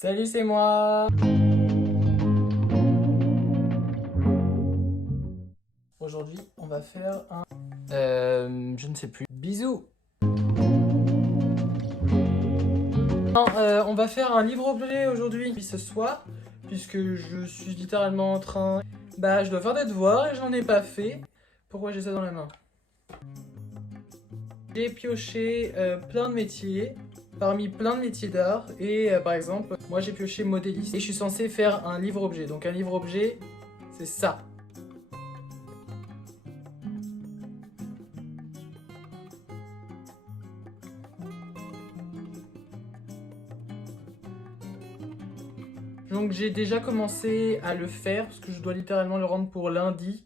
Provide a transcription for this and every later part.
Salut, c'est moi. Aujourd'hui, on va faire un... je ne sais plus. Bisous. Non, on va faire un livre-objet aujourd'hui, ce soir, puisque je suis littéralement en train... je dois faire des devoirs et je n'en ai pas fait. Pourquoi j'ai ça dans la main? J'ai pioché plein de métiers, parmi plein de métiers d'art, et par exemple, moi j'ai pioché modéliste, et je suis censé faire un livre-objet. Donc un livre-objet, c'est ça. Donc j'ai déjà commencé à le faire, parce que je dois littéralement le rendre pour lundi.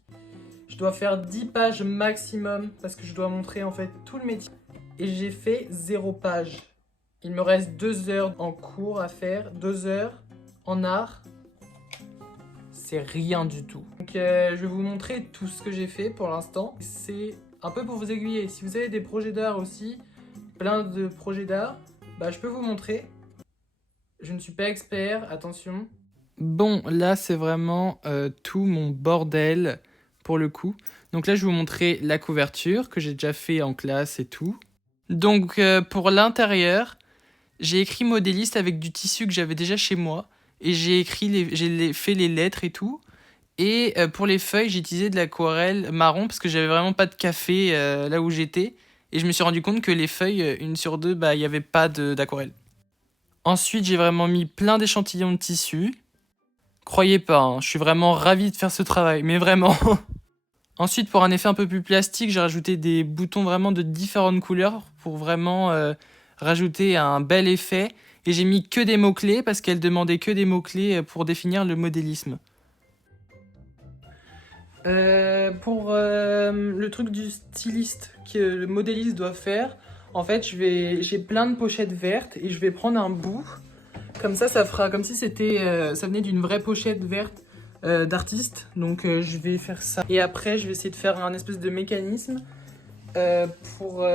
Je dois faire 10 pages maximum, parce que je dois montrer en fait tout le métier. Et j'ai fait 0 page. Il me reste 2 heures en cours à faire, 2 heures en art. C'est rien du tout. Donc je vais vous montrer tout ce que j'ai fait pour l'instant. C'est un peu pour vous aiguiller. Si vous avez des projets d'art aussi, plein de projets d'art, je peux vous montrer. Je ne suis pas expert, attention. Bon, là c'est vraiment tout mon bordel pour le coup. Donc là je vais vous montrer la couverture que j'ai déjà fait en classe et tout. Donc pour l'intérieur, j'ai écrit modéliste avec du tissu que j'avais déjà chez moi. Et j'ai fait les lettres et tout. Et pour les feuilles, j'ai utilisé de l'aquarelle marron parce que j'avais vraiment pas de café là où j'étais. Et je me suis rendu compte que les feuilles, 1 sur 2, il n'y avait pas d'aquarelle. Ensuite, j'ai vraiment mis plein d'échantillons de tissu. Croyez pas, hein, je suis vraiment ravi de faire ce travail, mais vraiment. Ensuite, pour un effet un peu plus plastique, j'ai rajouté des boutons vraiment de différentes couleurs pour vraiment rajouter un bel effet. Et j'ai mis que des mots-clés parce qu'elle demandait que des mots-clés pour définir le modélisme. Pour le truc du styliste que le modéliste doit faire, en fait, j'ai plein de pochettes vertes et je vais prendre un bout. Comme ça fera comme si ça venait d'une vraie pochette verte d'artiste. Donc je vais faire ça. Et après, je vais essayer de faire un espèce de mécanisme pour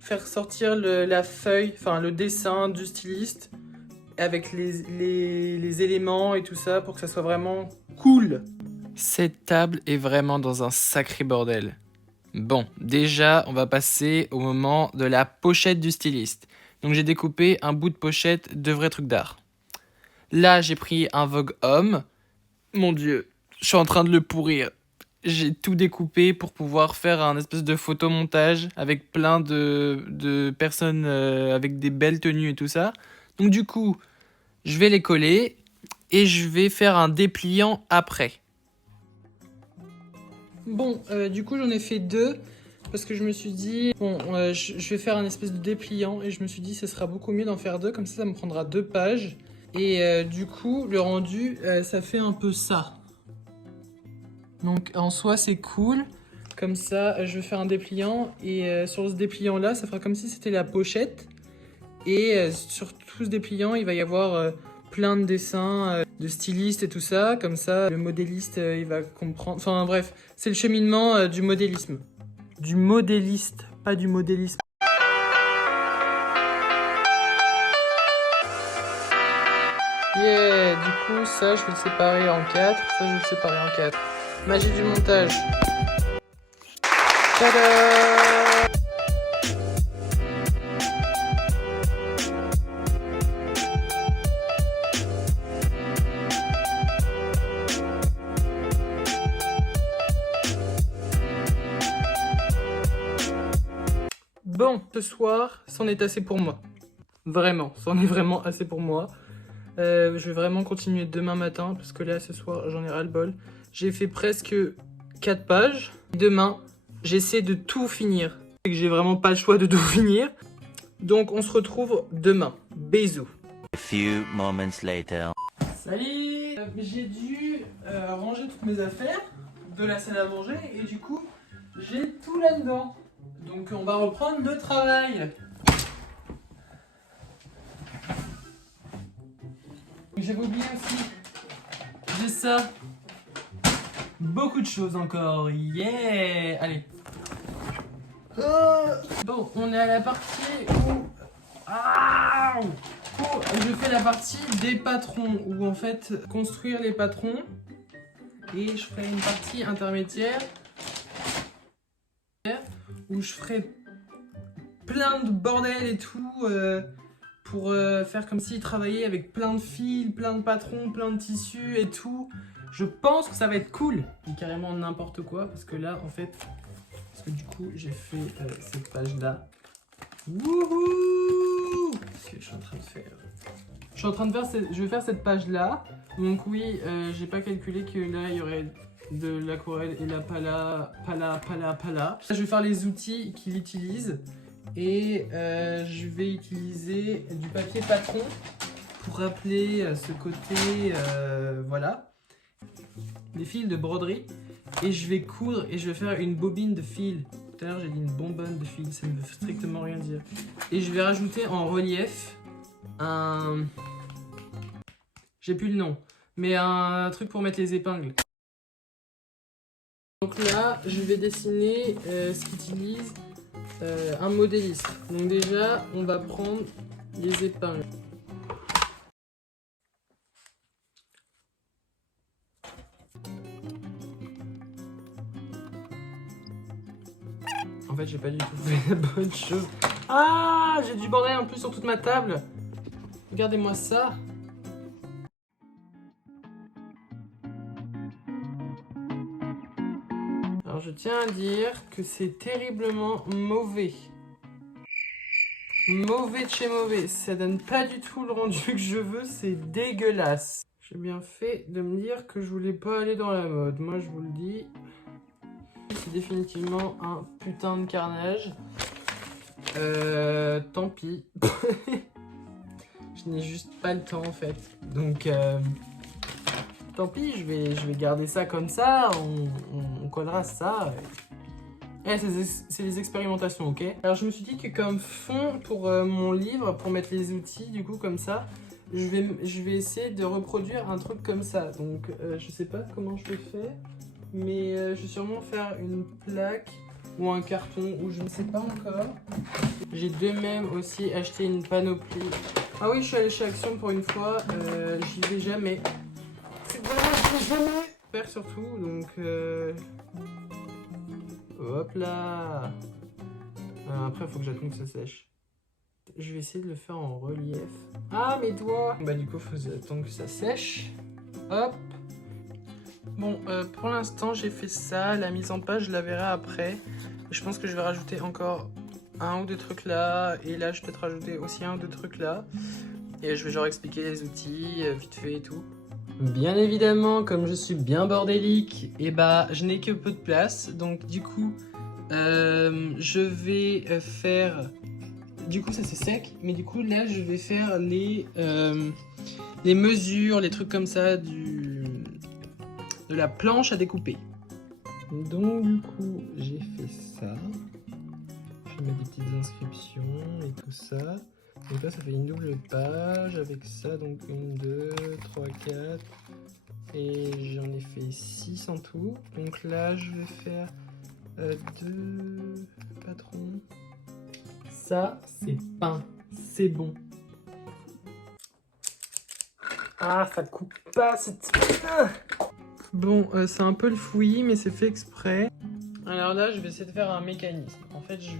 faire sortir la feuille, enfin le dessin du styliste avec les éléments et tout ça pour que ça soit vraiment cool. Cette table est vraiment dans un sacré bordel. Bon, déjà, on va passer au moment de la pochette du styliste. Donc j'ai découpé un bout de pochette de vrais trucs d'art. Là, j'ai pris un Vogue homme. Mon Dieu, je suis en train de le pourrir. J'ai tout découpé pour pouvoir faire un espèce de photomontage avec plein de personnes avec des belles tenues et tout ça. Donc du coup, je vais les coller et je vais faire un dépliant après. Bon, du coup j'en ai fait 2 parce que je me suis dit, je vais faire un espèce de dépliant et je me suis dit ce sera beaucoup mieux d'en faire 2, comme ça me prendra 2 pages. Et du coup, le rendu, ça fait un peu ça. Donc en soi c'est cool, comme ça je vais faire un dépliant et sur ce dépliant là, ça fera comme si c'était la pochette. Et sur tout ce dépliant, il va y avoir plein de dessins de stylistes et tout ça. Comme ça, le modéliste, il va comprendre... Enfin bref, c'est le cheminement du modélisme. Du modéliste, pas du modélisme. Yeah, du coup, ça, je vais le séparer en 4. Ça, je vais le séparer en 4. Magie du montage. Tada! Bon, ce soir, c'en est assez pour moi. Vraiment, c'en est vraiment assez pour moi. Je vais vraiment continuer demain matin, parce que là, ce soir, j'en ai ras-le-bol. J'ai fait presque 4 pages. Demain, j'essaie de tout finir. C'est que j'ai vraiment pas le choix de tout finir. Donc, on se retrouve demain. Bisous. A few moments later. Salut. J'ai dû ranger toutes mes affaires de la salle à manger, et du coup, j'ai tout là-dedans. Donc on va reprendre le travail. J'avais oublié aussi, j'ai ça. Beaucoup de choses encore, yeah. Allez. Bon, on est à la partie où je fais la partie des patrons, où en fait, construire les patrons. Et je ferai une partie intermédiaire, où je ferai plein de bordel et tout, pour faire comme s'ils travaillaient avec plein de fils, plein de patrons, plein de tissus et tout. Je pense que ça va être cool. Et carrément n'importe quoi, parce que là, en fait, parce que du coup, j'ai fait cette page-là. Wouhou! Qu'est-ce que je suis en train de faire? Je suis en train de faire, je vais faire cette page-là. Donc oui, j'ai pas calculé que là, il y aurait de l'aquarelle et la pala. Je vais faire les outils qu'il utilise. Et je vais utiliser du papier patron pour rappeler ce côté, voilà, des fils de broderie. Et je vais coudre et je vais faire une bobine de fil. Tout à l'heure j'ai dit une bonbonne de fil, ça ne veut strictement rien dire. Et je vais rajouter en relief un... J'ai plus le nom, mais un truc pour mettre les épingles. Donc là, je vais dessiner ce qu'utilise un modéliste. Donc déjà, on va prendre les épingles. En fait, j'ai pas du tout fait la bonne chose. Ah, j'ai du bordel en plus sur toute ma table. Regardez-moi ça. Alors, je tiens à dire que c'est terriblement mauvais. Mauvais de chez mauvais. Ça donne pas du tout le rendu que je veux. C'est dégueulasse. J'ai bien fait de me dire que je voulais pas aller dans la mode. Moi, je vous le dis. C'est définitivement un putain de carnage. Tant pis. Je n'ai juste pas le temps en fait. Donc tant pis, je vais garder ça comme ça. On collera ça. C'est des expérimentations, ok? Alors je me suis dit que comme fond pour mon livre, pour mettre les outils, du coup comme ça, je vais essayer de reproduire un truc comme ça. Donc je sais pas comment je vais faire. Mais je vais sûrement faire une plaque ou un carton ou je ne sais pas encore. J'ai de même aussi acheté une panoplie. Ah oui, je suis allée chez Action pour une fois. J'y vais jamais. C'est vraiment, je vais jamais faire surtout. Donc, hop là. Après, il faut que j'attende que ça sèche. Je vais essayer de le faire en relief. Ah, mes doigts. Bah du coup, il faut attendre que ça sèche. Hop. Bon, pour l'instant, j'ai fait ça. La mise en page, je la verrai après. Je pense que je vais rajouter encore un ou deux trucs là. Et là, je vais peut-être rajouter aussi un ou deux trucs là. Et je vais genre expliquer les outils, vite fait et tout. Bien évidemment, comme je suis bien bordélique, et bah, je n'ai que peu de place. Donc, du coup, je vais faire... Du coup, ça c'est sec. Mais du coup, là, je vais faire les mesures, les trucs comme ça de la planche à découper. Donc du coup, j'ai fait ça. Je mets des petites inscriptions et tout ça. Donc là, ça fait une double page avec ça. Donc 1, 2, 3, 4. Et j'en ai fait 6 en tout. Donc là, je vais faire 2 patrons. Ça, c'est peint. C'est bon. Ah, ça coupe pas, c'est... Bon, c'est un peu le fouillis, mais c'est fait exprès. Alors là, je vais essayer de faire un mécanisme. En fait, je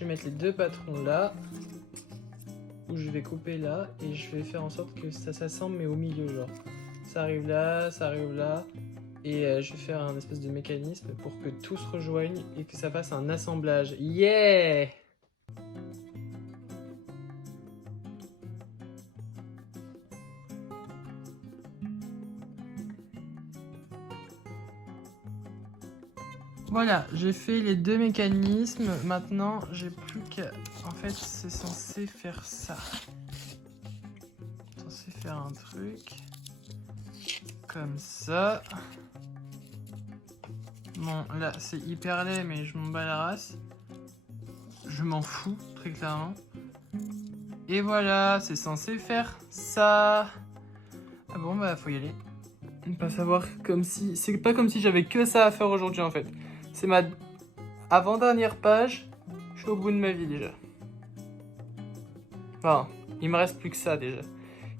vais mettre les deux patrons là, où je vais couper là, et je vais faire en sorte que ça s'assemble, mais au milieu, genre. Ça arrive là, et je vais faire un espèce de mécanisme pour que tout se rejoigne et que ça fasse un assemblage. Yeah! Voilà, j'ai fait les deux mécanismes. Maintenant, j'ai plus qu'à... En fait, c'est censé faire ça. C'est censé faire un truc comme ça. Bon, là, c'est hyper laid, mais je m'en bats la race. Je m'en fous, très clairement. Et voilà, c'est censé faire ça. Ah bon, bah, faut y aller. Pas savoir comme si... C'est pas comme si j'avais que ça à faire aujourd'hui, en fait. C'est ma avant-dernière page. Je suis au bout de ma vie, déjà. Enfin, Il me reste plus que ça déjà.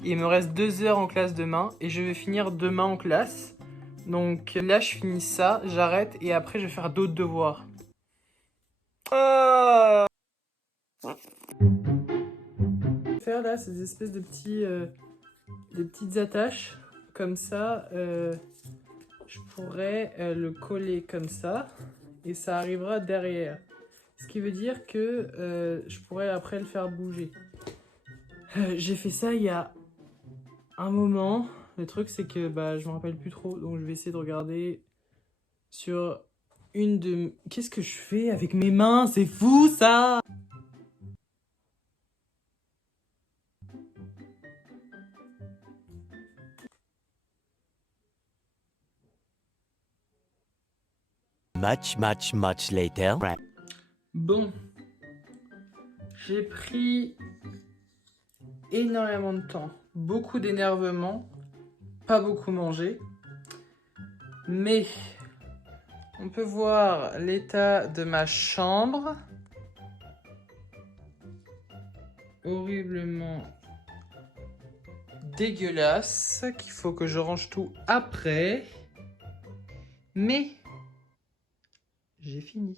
Il me reste 2 heures en classe demain et je vais finir demain en classe. Donc là, je finis ça, j'arrête et après, je vais faire d'autres devoirs. Faire là, c'est des espèces de des petites attaches comme ça. Je pourrais le coller comme ça et ça arrivera derrière. Ce qui veut dire que je pourrais après le faire bouger. J'ai fait ça il y a un moment. Le truc c'est que je me rappelle plus trop, donc je vais essayer de regarder sur une de... Qu'est-ce que je fais avec mes mains? C'est fou ça! Much later. Bon, j'ai pris énormément de temps, beaucoup d'énervement, pas beaucoup mangé, mais on peut voir l'état de ma chambre, horriblement dégueulasse, qu'il faut que je range tout après, mais j'ai fini.